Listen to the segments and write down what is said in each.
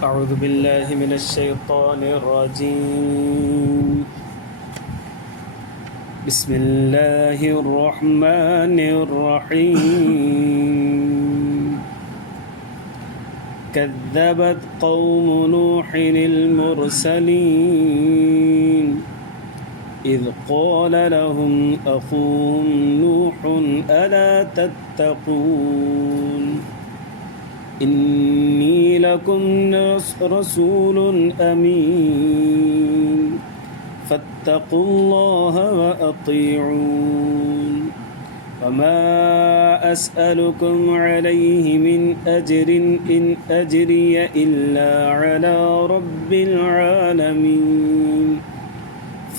أعوذ بالله من الشيطان الرجيم. بسم الله الرحمن الرحيم. كذبت قوم نوح المرسلين إذ قال لهم أخوهم نوح ألا تتقون إني لكم رسول أمين فاتقوا الله وأطيعون وما أسألكم عليه من أجر إن أجري إلا على رب العالمين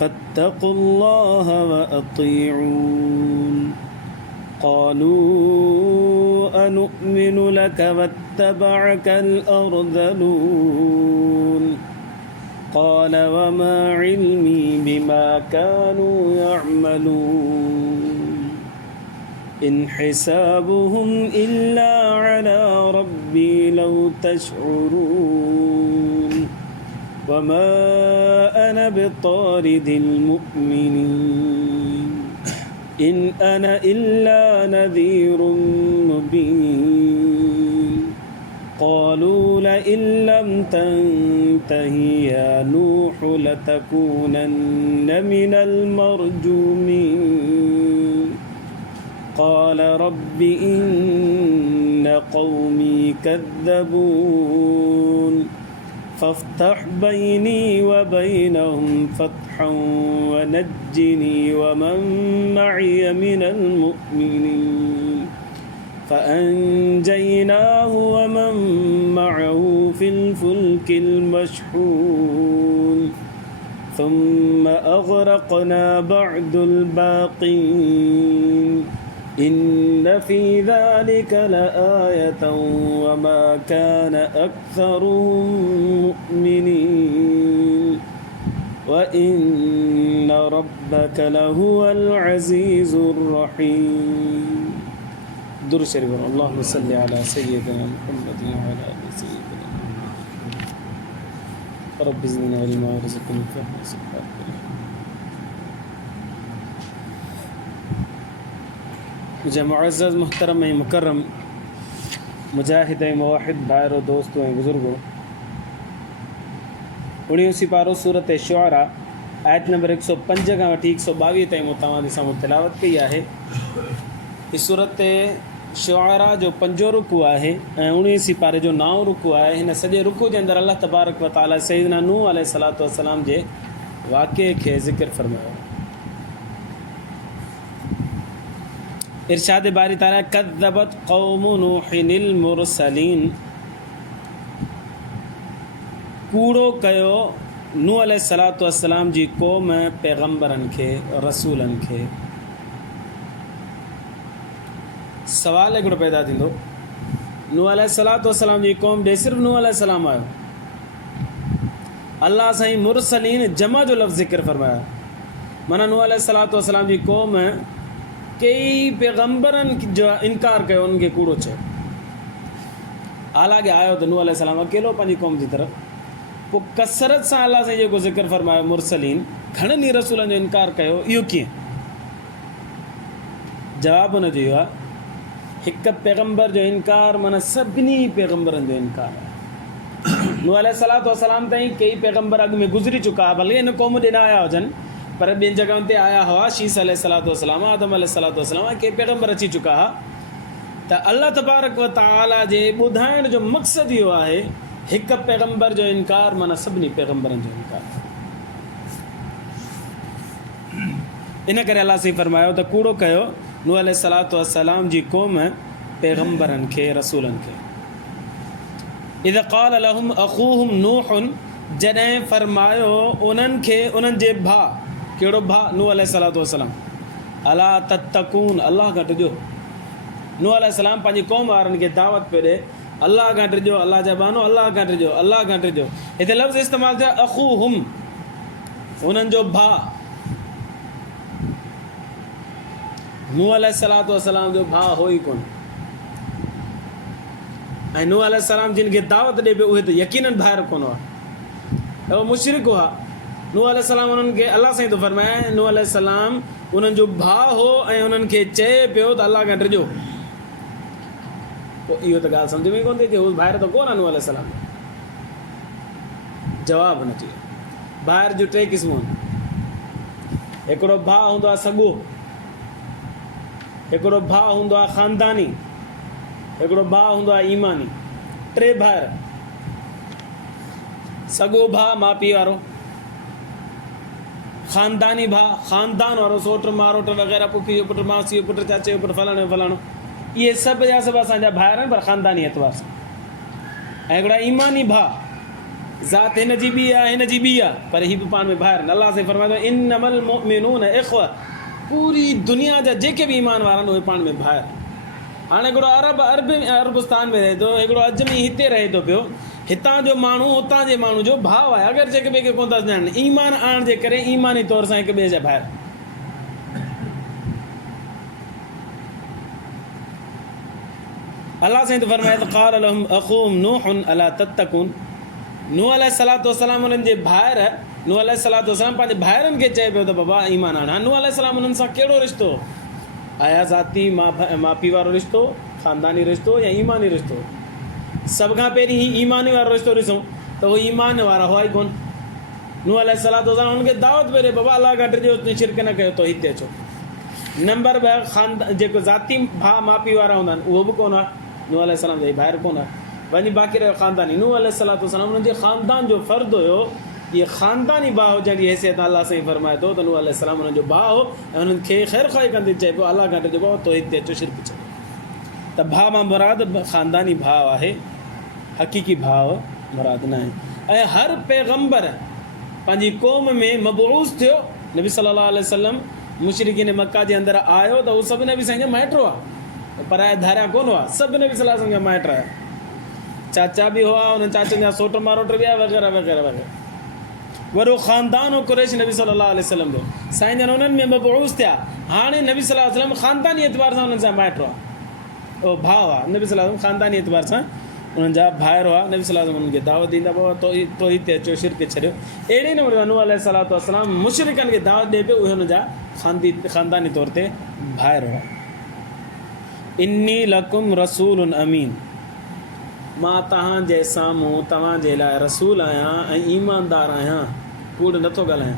فاتقوا الله وأطيعون قالوا أنؤمن لك واتبعك الأرذلون قال وما علمي بما كانوا يعملون إن حسابهم إلا على ربي لو تشعرون وما أنا بطارد المؤمنين إن أنا إلا نذير مبين قالوا لئن لم تنته يا نوح لتكونن من المرجومين قال رب إن قومي كذبون فافتح بيني وبينهم فتحا ونجني ومن معي من المؤمنين فأنجيناه ومن معه في الفلك المشحون ثم أغرقنا بعد الباقين إن في ذلك لآية وما كان أكثرهم مؤمنين وإن ربك لهو العزيز الرحيم. درود شريف. اللهم صل على سيدنا محمد وعلى آل سيدنا محمد رب زدنا علما ورزقنا فهما سبحانك. मुझे मुअज़्ज़ज़ मुहतरम मुकर्रम मुजाहिद मुवाहिद भाइरो दोस्तों ऐं बुज़ुर्गो 19 पारो सूरत शुआरा आयत नंबर 105 खां वठी 122 ताईं मूं तव्हां जे साम्हूं तिलावत कई आहे। हीअ सूरत शुआरा जो 5 रुकू आहे ऐं 19 पारे जो 9 रुकू आहे। हिन सॼे रुकू जे अंदरि अल्लाह तबारक व तआला सैयदना नूह अलैहिस्सलातु वस्सलाम जे वाक़े खे ज़िक्र फरमायो। इरशाद बारी ताला कज़्ज़बत क़ौम नूहिनिल मुरसलीन कूड़ो कयो नूह अलैहिस्सलातु वस्सलाम जी क़ौम पैगंबरनि खे रसूलनि खे। सवाल हिकिड़ो पैदा थींदो नूह अलैहिस्सलातु वस्सलाम जी क़ौम ॾे सिर्फ़ु नूह अलैहिस्सलाम आयो। अल्लाह साईं मुरसलीन जमा जो लफ़्ज़ ज़िक्र फरमाया माना नूह अलैहिस्सलातु वस्सलाम जी क़ौम कई पैगंबरनि जो इनकार कयो उनखे कूड़ो चयो। हालांकि आयो त नूह अलैहिस्सलाम अकेलो पंहिंजी क़ौम जी तरफ़ पोइ कसरत सां अलाह साईं जेको ज़िक्र फरमायो मुरसलीन घणनि ई रसूलनि जो इनकार कयो। इहो कीअं? जवाबु हुनजो इहो आहे हिकु पैगंबर जो इनकार माना सभिनी पैगंबरनि जो इनकार आहे। नूह अलैहिस्सलातु वस्सलाम ताईं कई पैगंबर अॻु में गुज़री चुका भले हिन क़ौम ॾे न आया हुजनि पर ॿियनि जॻहियुनि ते आया हुआ। शीस अलैहिस्सलातु वस्सलाम आदम अलैहिस्सलातु वस्सलाम के पैगंबर अची चुका हुआ। त अल्लाह तबारक व तआला जे ॿुधाइण जो मक़सदु इहो आहे हिकु पैगंबर जो इनकार माना सभिनी पैगंबरनि जो इनकार। इन करे अल्लाह साईं फरमायो त कूड़ो कयो नूह अलैहिस्सलातु वस्सलाम जी क़ौम पैगंबरनि खे रसूलनि खे। इज़ क़ाल लहुम अख़ूहुम नूहुन जॾहिं फरमायो उन्हनि खे उन्हनि जे भाउ कहिड़ो भाउ नूह अलैहिस्सलातु वस्सलाम अला तत्तकून अल्लाह खां ॾिजो। नूह अलैहिस्सलाम पंहिंजी क़ौम वारनि खे दावत पियो ॾे अल्लाह खां ॾिजो अल्लाह जा बानो अल्लाह खां ॾिजो अल्लाह खां ॾिजो। हिते लफ़्ज़ इस्तेमालु थियो अख़ूहुम उन्हनि जो भाउ नूह अलैहिस्सलातु वस्सलाम जो भाउ हो ई कोन। ऐं नूह अलैहिस्सलाम जिन खे दावत ॾे पियो उहे त यकीनन ॿाहिरि कोन हुआ, उहो मुशरिक हुआ। नूह अलैहिस्सलाम उन्हनि खे अलाह साईं थो फरमाए, नूह अलैहिस्सलाम उन्हनि जो भाउ हो ऐं उन्हनि खे चए पियो त अलाह खां डिॼो। पोइ इहो त ॻाल्हि सम्झ में ई कोन थी अचे, उहो ॿाहिरि त कोन आहे नूह अलैहिस्सलाम। जवाबु न थियो। ॿाहिरि जूं टे क़िस्मूं आहिनि, हिकिड़ो भाउ हूंदो आहे सॻो, हिकिड़ो भाउ हूंदो आहे ख़ानदानी, हिकिड़ो भाउ हूंदो आहे ईमानी। टे ॿाहिरि, सॻो भाउ माउ पीउ वारो, ख़ानदानी भाउ ख़ानदान वारो, सोट मारोट वग़ैरह, पुफी जो पुटु, मासी जो पुटु, चाचे जो पुटु, फलाणे फलाणो, इहे सभु जा सभु असांजा ॿाहिरि आहिनि पर ख़ानदानी एतबार सां। ऐं हिकिड़ा ईमानी भाउ, ज़ात हिन जी ॿी आहे हिन जी ॿी आहे पर हीअ बि पाण में ॿाहिरि आहिनि। अलाह साईं फरमाए थो इन्नमल मुमिनून इख़्वा, पूरी दुनिया जा जेके बि ईमान वारा आहिनि उहे पाण में ॿाहिरि। हाणे हिकिड़ो अरबस्तान में रहे थो, हिकिड़ो अजमी हिते रहे थो पियो, हितां जो माण्हू हुतां जे माण्हू जो भाउ आहे, अगरि जेके ॿिए खे कोन था सुञाणनि, ईमान आणण जे करे ईमानी तौर सां हिक ॿिए जा ॿाहिरि। अलाह साईं फरमाए त क़ाल लहुम अख़ूहुम नूहुन अला तत्तक़ून, नूह अलैहिस्सलातु वस्सलाम उन्हनि जे भाइर, नूह अलैहिस्सलातु वस्सलाम पंहिंजे भाइरनि खे चए पियो त बाबा ईमान आण। नूह अलैहिस्सलाम उन्हनि सां कहिड़ो रिश्तो, आया ज़ाती माउ पीउ वारो रिश्तो, ख़ानदानी रिश्तो या ईमानी रिश्तो? सभ खां पहिरीं ही ईमानी वारो रिश्तो ॾिसूं त उहे ईमान वारा हुआ ई कोन। नूह अलैहिस्सलातु वस्सलाम हुननि खे दावत पे ॾे, बाबा अलाह खां डिॼो, शिरक न कयो, तो हिते अचो। नंबर ॿ, जेको ज़ाती भाउ माउ पीउ वारा हूंदा आहिनि उहो बि कोन आहे, नूह अलैहिस्सलाम जे ॿाहिरि कोन आहे। वञी बाक़ी रहियो ख़ानदानी, नूह अलैहिस्सलातु वस्सलाम उन्हनि जे ख़ानदान जो फ़र्ज़ु हुयो, इहे ख़ानदानी भाउ हुजण जी हैसियत अलाह साईं फरमाए थो त नूह अलैहिस्सलाम उन्हनि जो भाउ हो ऐं उन्हनि खे ख़ैर ख़्वाही कंदे चए पियो अलाह खां डिॼो, तो हिते अचो, शिरक छॾो। त भाउ मां मुराद ख़ानदानी भाउ आहे, हक़ीक़ी भाउ मुराद न आहे। ऐं हर पैगंबर पंहिंजी क़ौम में मबऊस थियो, नबी सल्लल्लाहु अलैहि वसल्लम मुशरिकीन मक्का जे अंदरि आयो त उहो सभु नबी साईं खे माइटो आहे, पराया धारिया कोन हुआ, सभु नबी सल्लल्लाहु अलैहि वसल्लम जा माइट आया, चाचा बि हुआ, उन चाचनि जा सोट मारोट बि आया, वग़ैरह वग़ैरह वग़ैरह। वॾो ख़ानदान हो कुरैश नबी सल्लल्लाहु अलैहि वसल्लम जो, साईं जन उन्हनि में मबऊस थिया। हाणे नबी सल्लल्लाहु अलैहि वसल्लम ख़ानदानी एतबार सां उन्हनि सां माइटो आहे, उहो भाउ आहे। नबी सल्लल्लाहु अलैहि वसल्लम ख़ानदानी एतबार सां उन्हनि जा भाइर हुआ। नबी सल्लल्लाहु अलैहि वसल्लम उन्हनि खे दावत ॾींदा पियो, तो हिते अचो, शिरक छॾियो। अहिड़े नमूने नूह अलैहिस्सलातु वस्सलाम मुशरिकनि खे दावत ॾे पियो, उहे हुनजा ख़ानदानी तौर ते भाइर हुआ। इन्नी लकुम रसूलुन अमीन, मां तव्हांजे साम्हूं तव्हांजे लाइ रसूल आहियां ऐं ईमानदार आहियां, कूड़ नथो ॻाल्हायां।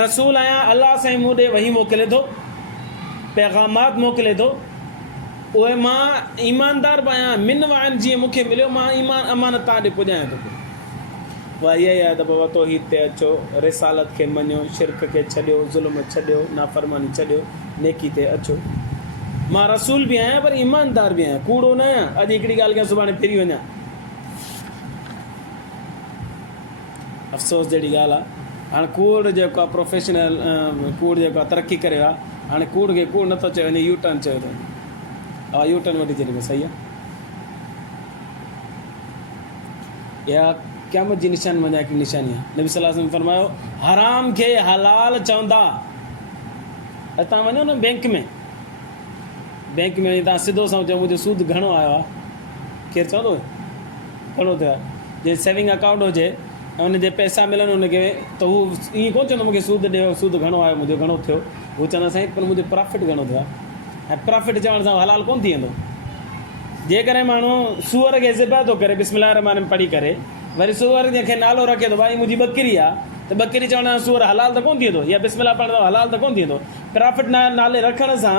रसूल आहियां, अलाह साईं मूं ॾे वही मोकिले थो, पैगामात मोकिले थो, उहे मां ईमानदार बि आहियां। मिन वाइन जीअं मूंखे मिलियो, मां ईमान अमानत तव्हां ॾे पुॼायां थो। उहा इहा ई आहे त बाबा तो हिते अचो, रिसालत खे मञो, शिरक खे छॾियो, ज़ुल्म छॾियो, नाफ़रमानी छॾियो, नेकी ते अचो। मां रसूल बि आहियां पर ईमानदार बि आहियां, कूड़ो न आहियां। अॼु हिकिड़ी ॻाल्हि कयां, सुभाणे फिरी वञा, अफ़सोस जहिड़ी ॻाल्हि आहे। हाणे कूड़ जेको आहे प्रोफेशनल, कूड़ जेको आहे तरक़ी करे वियो आहे, हाणे कूड़ खे कूड़ नथो चए वञे, यू टर्न चयो अथऊं। हा, यू टर्न वठी छॾियो, सही आहे। इहा क़यामत जी निशानी मञा हिकिड़ी निशानी आहे। नबी सल्लल्लाहु अलैहि वसल्लम फरमायो, हराम खे हलाल चवंदा। तव्हां वञो न बैंक में तव्हां सिधो सां चओ मुंहिंजो सूद घणो आयो आहे, केरु चवंदो घणो थियो आहे? जे सेविंग अकाउंट हुजे ऐं उनजे पैसा मिलनि उनखे, त हू ईअं कोन चवंदो मूंखे सूद ॾियो, सूद घणो आयो, मुंहिंजो घणो थियो। हू चवंदा साईं पर मुंहिंजो प्रॉफिट घणो थियो आहे। ऐं प्रॉफिट चवण सां हलाल कोन थी वेंदो। जेकॾहिं माण्हू सूअर खे ज़िबह थो करे बिस्मिल्लाह रहमान रहीम पढ़ी करे, वरी सूअर जंहिंखे नालो रखे थो भाई मुंहिंजी ॿकरी आहे, त ॿकरी चवण सां सूअर हलाल त कोन थी वेंदो, या बिस्मिल्लाह पढ़ण सां हलाल त कोन थी वेंदो। प्रॉफिट नाले रखण सां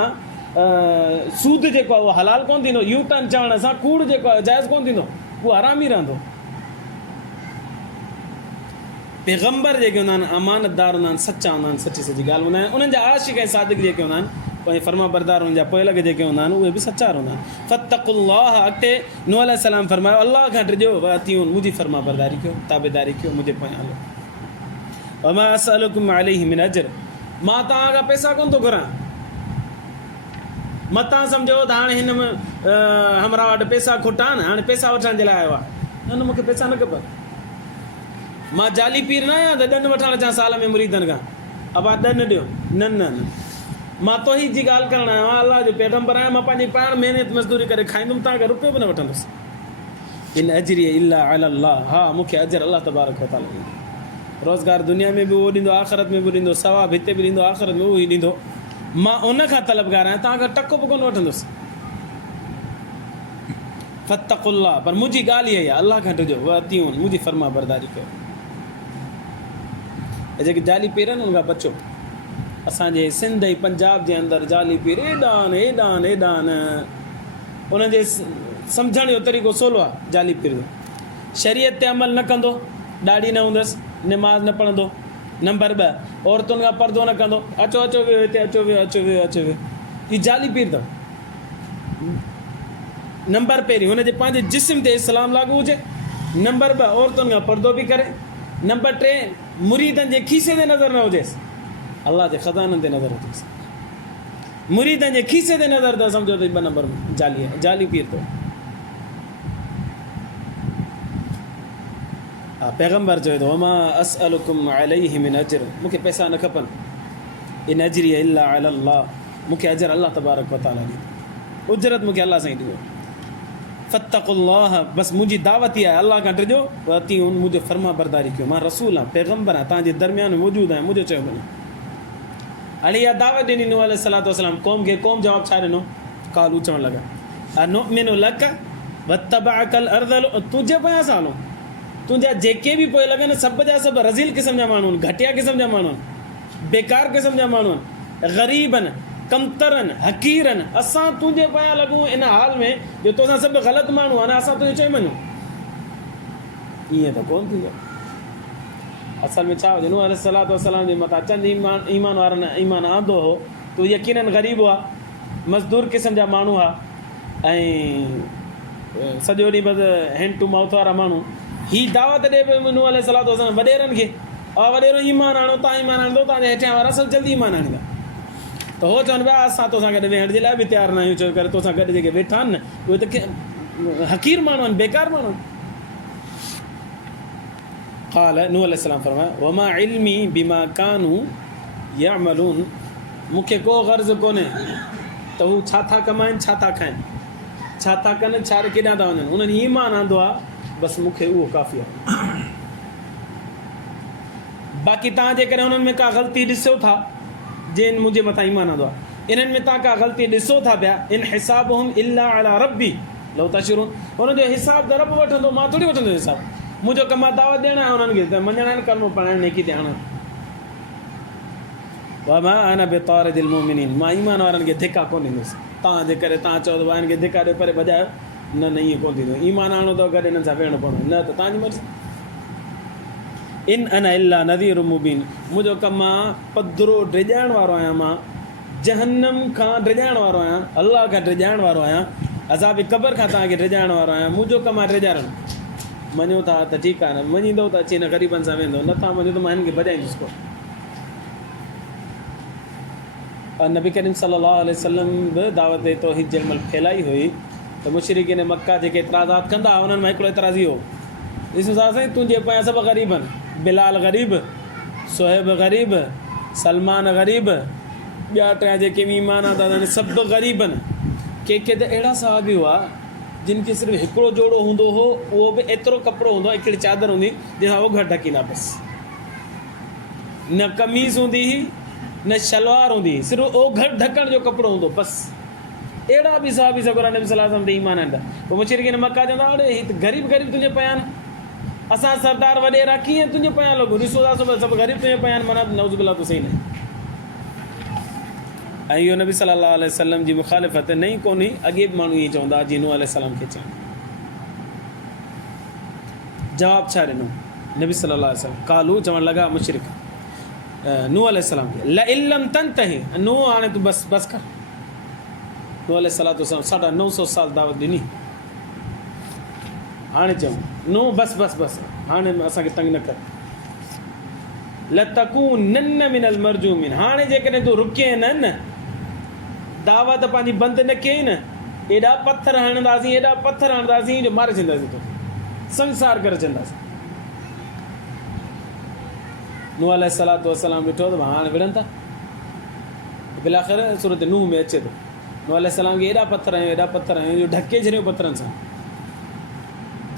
सूद जेको आहे उहो हलाल कोन थींदो। यू टर्न चवण सां कूड़ जेको आहे जाइज़ कोन थींदो, उहो हराम ई रहंदो। पैगंबर जेके हूंदा आहिनि, अमानतदार हूंदा आहिनि, सचा हूंदा आहिनि, सची सची ॻाल्हि हूंदा आहिनि। उन्हनि जा आशिक़ ऐं सादिक जेके हूंदा आहिनि, पंहिंजे फर्मा बरदार हुननि जा पोइ लॻे जेके हूंदा आहिनि, उहे बि सचा हूंदा आहिनि। फत्तक़ुल्लाह, अॻिते नूह अलैहिस्सलाम फरमायो, अलाह खां डिॼो, वअतियून, मुंहिंजी फर्मा बरदारी कयो, ताबेदारी कयो, मुंहिंजे पोयां हलो। वमा असअलुकुम अलैहि मिन अजर, मां तव्हां खां पैसा कोन थो घुरां। मतां सम्झो त हाणे हिन में हमरा वटि पैसा खुटा आहिनि, हाणे पैसा वठण जे लाइ आयो आहे। न, मूंखे पैसा न खपनि। मां जाली पीर न आहियां त ॾंड वठणु अचां साल में मुरीदनि खां, अबा ॾंड ॾियो। न न न, मां तो ही जी ॻाल्हि करणु आहियां, अलाह जो पैगंबर आहियां, मां पंहिंजी पाण महिनत मज़दूरी करे खाईंदुमि, तव्हांखे रुपयो बि न वठंदुसि। इन अजरी इल्ला अला अल्लाह, हा मूंखे अजर अलाह तबारक व तआला ॾींदो, रोज़गार दुनिया में बि उहो ॾींदो, आख़िरत में बि ॾींदो, सवाब हिते बि ॾींदो, आख़िरत में उहो ई ॾींदो। मां उन खां तलबगार आहियां, तव्हांखां टको बि कोन वठंदुसि। फत्तकुल्लाह, पर मुंहिंजी ॻाल्हि इहा आहे, अलाह खां ॾिजो, वअतियूं, मुंहिंजी फर्मा बरदारी कयो। जेके जाली पीर आहिनि उन खां बचो। असांजे सिंध ऐं पंजाब जे अंदरि जाली पीर एॾा आहिनि, उन्हनि जे सम्झण जो तरीक़ो सवलो आहे। जाली पीर जो शरीयत ते अमल न कंदो, ॾाढ़ी न हूंदसि, नमाज़ न पढ़ंदो। नंबर 2, औरतुनि खां पर्दो न कंदो, अचो वियो हिते, अचो वियो। ही जाली पीर अथव। नंबर पहिरीं हुनजे पंहिंजे जिस्म ते इस्लाम लागू हुजे। नंबर 2, औरतुनि खां पर्दो बि करे। नंबर 3, मुरीदनि जे खीसे ते नज़र न हुजेसि, अलाह जे ख़ज़ाननि ते नज़र हुजेसि। मुरीदनि जे खीसे ते नज़र त सम्झो त 2 नंबर जाली पीर अथव। हा, पैगंबर चयो त वमा असअलुकुम अलैहि मिन अजर, मूंखे पैसा न खपनि। इन अजरी इल्ला अला अल्लाह, मूंखे अजर अलाह तबारक व तआला ॾींदो, उजरत मूंखे अलाह सां ई ॾींदो। फत्तकुल्लाह, बसि मुंहिंजी दावत इहा आहे, अलाह खां ॾिजो, वअतियूं, मुंहिंजो फर्मा बरदारी कयो। मां रसूल आहियां, पैगंबर आहियां, तव्हांजे दरमियान में मौजूदु आहियां, मुंहिंजो चयो वञे। हाणे इहा दावत ॾिनी नूह अलैहिस्सलातु वस्सलाम क़ौम खे। क़ौम जवाबु छा ॾिनो? कालू, चवणु लॻा अनुमिनु लक वत्तबअकल अर्ज़ल, तुंहिंजे पोयां असां हलूं, तुंहिंजा जेके बि पोइ लॻनि सभु जा सभु रज़ील क़िस्म जा माण्हू आहिनि, घटिया क़िस्म जा माण्हू आहिनि, बेकार क़िस्म जा माण्हू आहिनि, ग़रीब आहिनि, कमतर आहिनि, हक़ीर आहिनि। असां तुंहिंजे पोयां लॻूं इन हाल में जो तोसां सभु ग़लति माण्हू आहिनि, असां तुंहिंजो चई वञूं? ईअं त कोन थींदो। असल में छा हुजे, नूह अलैहिस्सलातु वस्सलाम जे मथां चंद ईमान वारनि ईमान आंदो हो, त यकीनन ग़रीब हुआ, मज़दूर क़िस्म जा माण्हू हुआ, ऐं सॼो ॾींहुं बसि हैंड टू माउथ वारा माण्हू। हीअ दावत ॾे पियो नूह अलैहिस्सलातु वस्सलाम वॾेरनि खे, वॾेरो ईमान आणो, तव्हां ईमान आणंदो, तव्हांजे हेठियां वारा सभु जल्दी ईमान आणींदा। त हो चवनि पिया असां तोसां गॾु वेहण जे लाइ बि तयारु न आहियूं, छो करे तोसां गॾु जेके वेठा आहिनि न उहे त हक़ीर माण्हू आहिनि, बेकार माण्हू आहिनि। क़ाल, नूह अलैहिस्सलाम फरमाया, वमा इल्मी बिमा कानू यअमलून, मूंखे को गर्ज़ कोन्हे त हू छा था कमाइनि, छा था खाइनि, छा था कनि, छा केॾां था वञनि। उन्हनि ईमान आंदो आहे, बसि मूंखे उहो काफ़ी आहे। बाक़ी तव्हां जे करे उन्हनि में का ग़लती ॾिसो था, जिन मुंहिंजे मथां ईमान आंदो आहे, इन्हनि में तव्हां का ग़लती ॾिसो था पिया, इन हिसाबुहुम इल्ला अला रब्बी लौ तशुरून, हुनजो हिसाब त रब वठंदो, मां थोरी वठंदो हिसाब। मुंहिंजो कमु आहे दावत ॾियणु आहे उन्हनि खे, त मञणा आहिनि, कलमो पढ़ाइणु, नेकी ते आणणु। वमा अना बितारिदिल मुमिनीन, मां ईमान वारनि खे धिका कोन ॾींदुसि। तव्हां जे करे तव्हां चओ त हिन खे धिका ॾे परे भॼायो, न ईअं कोन थींदो। ईमान आणो अथव, गॾु हिननि सां वेहणो पवंदो, न त तव्हांजी मर्ज़ी। इन अना इल्ला नज़ीरुम मुबीन, मुंहिंजो कमु आहे पधरो डिॼाइण वारो आहियां, मां जहन्नम खां डिॼाइण वारो आहियां, अलाह खां डिॼाइण वारो आहियां, अज़ाब क़बर खां तव्हांखे डिॼाइण वारो आहियां। मुंहिंजो कमु आहे डिॼाइणु। मञो था त ठीकु आहे, न मञींदो त अची हिन ग़रीबनि सां वेंदो, नथा मञो त मां हिन खे भॼाईंदुसि कोन। नबी करीम सल्लल्लाहु अलैहि वसल्लम बि दावत तौहीद जंहिं महिल फैलाई हुई त मुशरिकीन मक्का जेके एतिराज़ात कंदा, उन्हनि मां हिकिड़ो एतिराज़ी हो, ॾिसो साईं तुंहिंजे पोयां सभु ग़रीब आहिनि, बिलाल ग़रीब, सोहेब ग़रीब, सलमान ग़रीब, ॿिया टिया जेके बि ईमान था आहिनि सभु ग़रीब आहिनि। के त अहिड़ा साहबी हुआ जिन खे सिर्फ़ु हिकिड़ो जोड़ो हूंदो हो, उहो बि एतिरो कपिड़ो हूंदो, हिकिड़ी चादर हूंदी जंहिंसां उहो घटि ढकींदा, बसि न कमीज़ हूंदी हुई न शलवार हूंदी, सिर्फ़ु उहो घटि ढकण जो कपिड़ो हूंदो, बसि। अहिड़ा बि साहबी सगुर नबी सल्लल्लाहु अलैहि वसल्लम ते ईमान आहिनि। पोइ मुशरिकीन मक्का चवंदा, अड़े हीअ त ग़रीब तुंहिंजे पिया आहिनि, असां सरदार वॾेरा कीअं तुंहिंजे पिया लॻो, ॾिसो था सभु ग़रीब तुंहिंजे पिया आहिनि, माना नऊज़ बिल्लाह तो सही न। ऐं इहो नबी सल्लल्लाहु अलैहि वसल्लम जी मुखालिफ़त न ई कोन्हे, अॻे बि माण्हू ईअं चवंदा जीअं नूह अलैहिस्सलाम खे चवनि। जवाबु छा ॾिनो नबी सल्लल्लाहु अलैहि वसल्लम? कालू, चवणु लॻा मुशरिक नूह अलैहिस्सलाम खे, ल इल्लम तंतही, नूह हाणे तूं बसि कर। नूह अलैहिस्सलातु वस्सलाम 950 साल दावत ॾिनी, हाणे चऊं नूह बसि हाणे असांखे तंग न कर। लतकूनन्न मिनल मरजूमिन, हाणे जेकॾहिं तूं रुकीअ न दावत पंहिंजी बंदि न कयई न, एॾा पथर हणंदासीं जो मारे छॾींदासीं, तो संसार करे छॾींदासीं। नूह अलैहिस्सलातु वस्सलाम ॾिठो त हाणे विढ़नि था, बिलाख़िर सूरत नूह में अचे थो नूह अलैहिस्सलाम खे एॾा पत्थर आहियूं जो ढके छॾियो पत्थरनि सां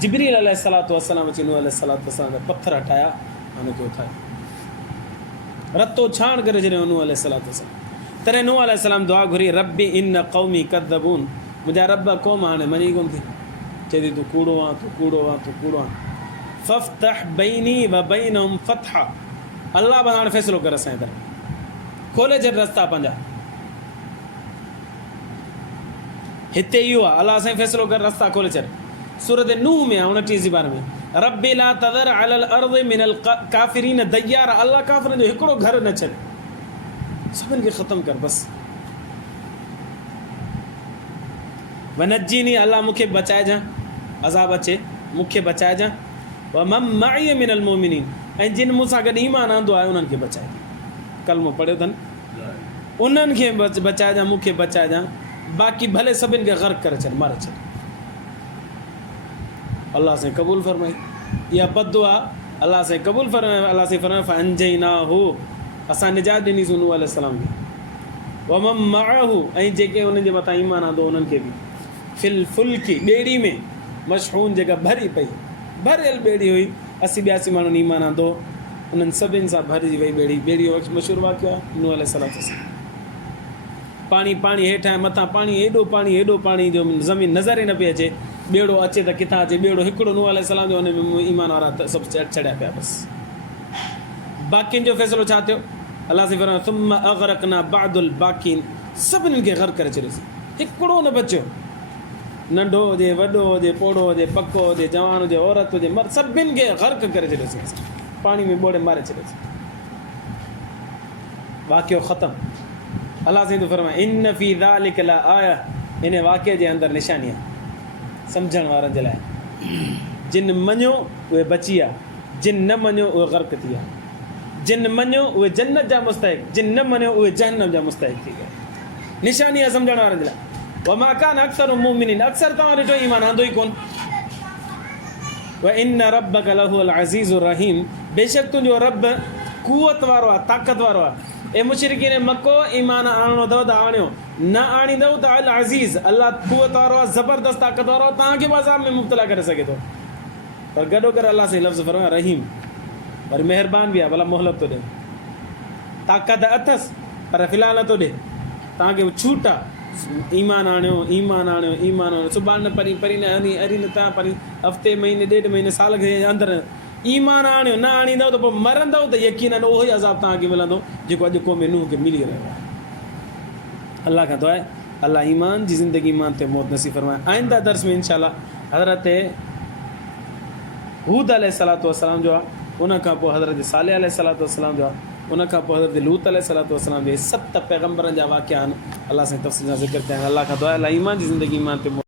जिब्रील अलैहिस्सलातु वस्सलाम अची नूह अलैहिस्सलातु वस्सलाम जा पत्थर हटाया हुनखे उथारियो रतो छाण करे छॾियो नूह अलैहिस्सलातु वस्सलाम तॾहिं नूह अलैहिस्सलाम दुआ घुरी रब्बी इन क़ौमी कद्दबून मुंहिंजा रब क़ौम हाणे मञी कोन थी चए थी तूं कूड़ो आहे तूं कूड़ो आहे तूं कूड़ो आहे फ़फ्तह बैनी व बैनहुम फ़तहा अल्लाह बि हाणे फ़ैसिलो कर असांजे तरफ़ खोले छॾ रस्ता पंहिंजा हिते इहो आहे अल्लाह असांखे फ़ैसिलो कर रस्ता खोले छॾ सूरत नूह में आहे 29 बार में रब्बी ला तज़र अलल अर्ज़ि मिनल काफ़िरीन दय्यार अल्लाह काफ़िरनि जो हिकिड़ो घर न छॾ सभिनि खे ख़तमु कर बसि वनज्जीनी अल्लाह मूंखे बचाइजांइ अज़ाब अचे मूंखे बचाइजांइ व मम माई मिनल मोमिनीन ऐं जिन मूंसां गॾु ईमान आंदो आहे उन्हनि खे बचाए कलमो पढ़ियो अथनि उन्हनि खे बचाइजांइ मूंखे बचाइजांइ बाक़ी भले सभिनि खे ग़र्क़ करे छॾ मारे छॾ अल्लाह से क़बूल फरमाई इहा बददुआ अल्लाह से क़बूल फरमाई अल्लाह से फरमाई फअंजयनाहु असां निजात ॾिनीसीं नूह अलैहिस्सलाम खे व मम मअहु ऐं जेके उन्हनि जे मथां ईमान आंदो उन्हनि खे बि फिल फुल्की ॿेड़ी में मशहून जेका भरी पई भरियल ॿेड़ी हुई 80-82 माण्हुनि ईमान आंदो उन्हनि सभिनि सां भरिजी वई ॿेड़ी मशहूरु वाक़ियो आहे नूह अलैहिस्सलातु पाणी हेठां मथां पाणी हेॾो पाणी जो ज़मीन नज़र ई न पई अचे ॿेड़ो अचे त किथां अचे ॿेड़ो हिकिड़ो नूह अलैहिस्सलाम जो हुन में ईमान वारा सभु चढ़िया पिया बसि बाक़ियुनि जो फ़ैसिलो छा थियो अल्लाह से फरमायो सुम्म अग़रक़ना बअदुल बाक़ीन सभिनीनि खे ग़र्क़ करे छॾियोसीं हिकिड़ो न बचियो नंढो हुजे वॾो हुजे पोड़ो हुजे पको हुजे जवान हुजे औरत हुजे मर्द सभिनि खे ग़र्क़ करे छॾियोसीं असां पाणी में ॿोड़े मारे छॾियोसीं वाक़ियो ख़तमु अल्लाह से फरमाए इन फी ज़ालिक ला आया इन वाक़िए जे अंदरि निशानी आहे सम्झण वारनि जे लाइ जिन मञियो उहे बची विया जिन न मञियो उहे ग़र्क़ थी विया जिन मञियो उहे जन्नत जा मुस्तहिक़ जिन न मञियो उहे जहन्नम जा मुस्तहिक़ थी विया निशानी आहे सम्झण वारनि जे लाइ वमा कान अक्सरुहुम मुमिनीन अक्सर तव्हां ॾिठो ईमान आंदो ई कोन व इन रब्बक लहुल अज़ीज़ुर रहीम बेशक तुंहिंजो रब कुवत वारो आहे ताक़त वारो आहे ए मुशरिकीन मको ईमान आणिणो अथव त आणियो न आणींदव त अल अज़ीज़ अल्लाह कुवत वारो आहे ज़बरदस्त ताक़त वारो आहे तव्हांखे बि अज़ाब में मुब्तला करे सघे थो पर गॾो गॾु अल्लाह से लफ़्ज़ फरमायो रहीम पर महिरबान बि आहे भला मोहलत थो ॾे ताक़त अथसि पर फ़िलहालु नथो ॾे तव्हांखे छूट आहे ईमान आणियो सुभाणे न परी न अरी न तव्हां परी हफ़्ते महीने 1.5 महीने साल खे अंदरि ईमान आणियो न आणींदव त पोइ मरंदव त यकीनन उहो ई अज़ाब तव्हांखे मिलंदो जेको अॼु क़ौम नूह खे मिली रहियो आहे अल्लाह खां दुआ आहे अल्लाह ईमान जी ज़िंदगी ईमान ते मौत नसीब फरमाए आइंदा दर्स में इंशाअल्लाह हज़रत हूद अलैहिस्सलातु वस्सलाम जो आहे उन खां पोइ हज़रत सालेह अलैहिस्सलातु वस्सलाम जो आहे उन खां पोइ हज़रत लूत अलैहिस्सलातु वस्सलाम जे 7 पैगंबरनि जा वाक़िया आहिनि अल्लाह सां तफ़सील सां ज़िक्र कया अल्लाह खां दुआ आहे अल्लाह ईमान जी ज़िंदगी ईमान ते